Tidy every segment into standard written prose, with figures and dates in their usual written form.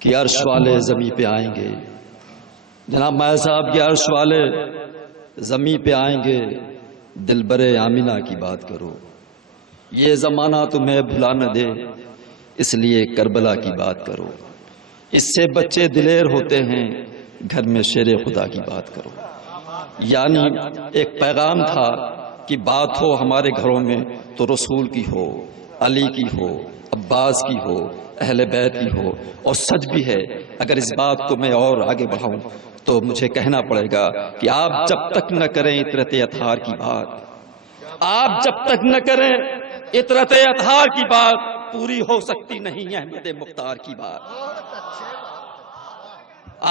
کہ عرش والے زمیں پہ آئیں گے، جناب مایا صاحب کے عرش والے زمیں پہ آئیں گے، دلبر آمینہ کی بات کرو، یہ زمانہ تمہیں بھلا نہ دے اس لیے کربلا کی بات کرو، اس سے بچے دلیر ہوتے ہیں، گھر میں شیر خدا کی بات کرو۔ یعنی ایک پیغام تھا کہ بات ہو ہمارے گھروں میں تو رسول کی ہو، علی کی ہو، عباس کی ہو، اہل بیت کی ہو، اور سچ بھی ہے۔ اگر اس بات کو میں اور آگے بڑھاؤں تو مجھے کہنا پڑے گا کہ آپ جب تک نہ کریں عطرت اطہار کی بات، آپ جب تک نہ کریں عطرت اطہار کی بات، پوری ہو سکتی نہیں احمد مختار کی بات۔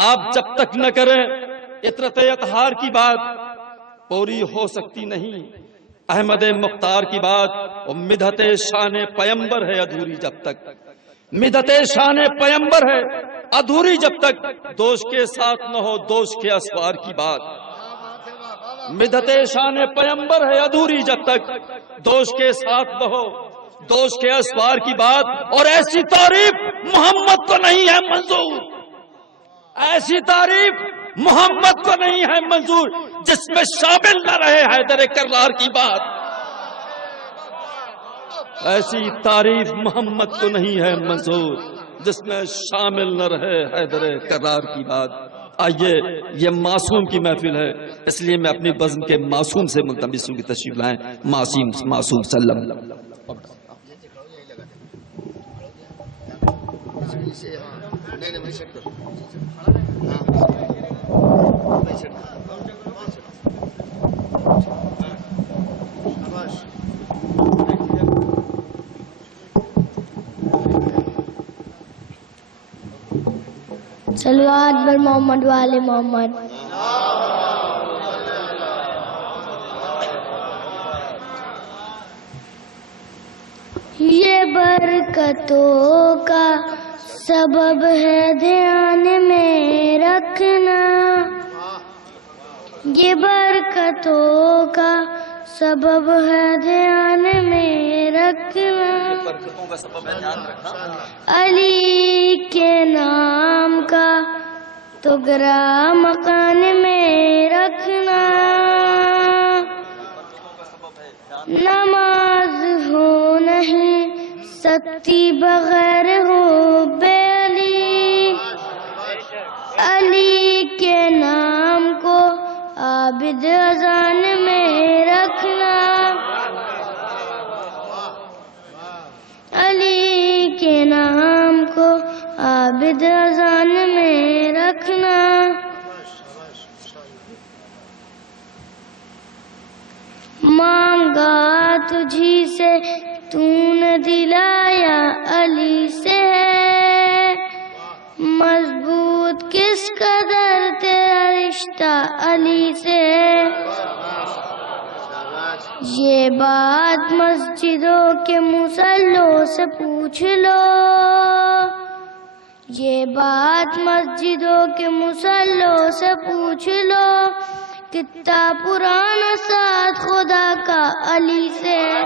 آپ جب تک نہ کریں عطرت اطہار کی بات، پوری ہو سکتی نہیں احمد مختار کی بات۔ اور مدحت شان پیمبر ہے ادھوری جب تک، مدحت شان پیمبر ہے ادھوری جب تک دوش کے ساتھ نہ ہو دوش کے اسوار کی بات۔ مدحت شان پیمبر ہے ادھوری جب تک دوش کے ساتھ نہ ہو دوش کے اسوار کی بات۔ اور ایسی تعریف محمد کو نہیں ہے منظور، ایسی تعریف محمد کو نہیں ہے منظور جس میں شامل نہ رہے حیدر کرار کی بات۔ ایسی تعریف محمد کو نہیں ہے منظور جس میں شامل نہ رہے حیدر کرار کی بات۔ آئیے، یہ معصوم کی محفل ہے، اس لیے میں اپنی بزم کے معصوم سے ملتمس ہوں کہ تشریف لائیں۔ معصوم سلم۔ صلوات بر محمد والے محمد۔ یہ برکتوں کا سبب ہے دھیان میں رکھنا، یہ برکتوں کا سبب ہے دھیان میں رکھنا، علی کے نام کا تگرا مکان میں رکھنا، نماز ہو نہیں سکتی بغیر ہو بے علی، علی کے نام کو عابد اذان میں رکھنا، علی کے نام کو عابد اذان میں رکھنا۔ مانگا تجھی سے تو نے دلایا علی سے ہے، مضبوط کس قدر تیرا رشتہ علی سے ہے، یہ بات مسجدوں کے مصلوں سے پوچھ لو، یہ بات مسجدوں کے مصلوں سے پوچھ لو، کتنا پرانا ساتھ خدا کا علی سے ہے۔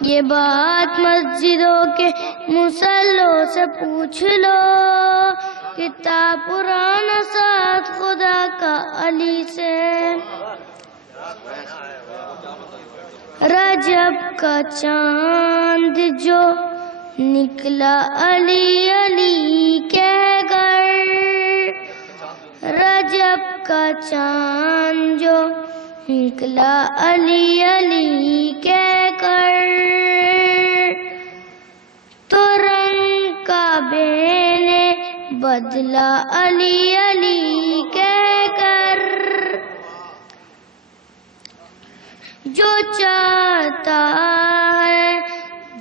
یہ بات مسجدوں کے مصلوں سے پوچھ لو، کتنا پرانا ساتھ خدا کا علی سے ہے۔ رجب کا چاند جو نکلا علی علی کہہ کر، رجب کا چاند جو نکلا علی علی کہہ کر، تو رنگ کعبے نے بدلا علی علی کہہ کر، جو چاہتا ہے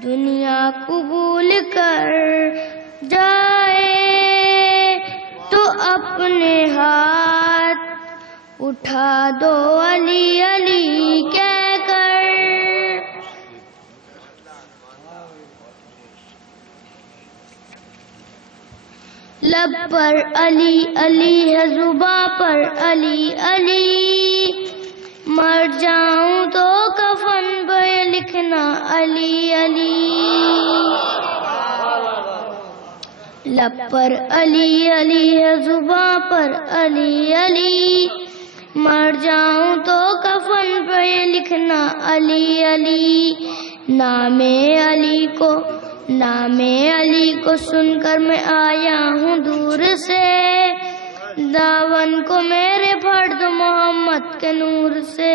دنیا قبول کر جائے تو اپنے ہاتھ اٹھا دو علی علی کہہ کر، لب پر علی علی ہے زباں پر علی علی، مر جاؤں تو کفن پہ علی علی، لب پر علی علی ہے زباں پر علی علی، مر جاؤں تو کفن پہ یہ لکھنا علی علی، نام علی کو سن کر میں آیا ہوں دور سے، دامن کو میرے پھاڑ دو محمد کے نور سے۔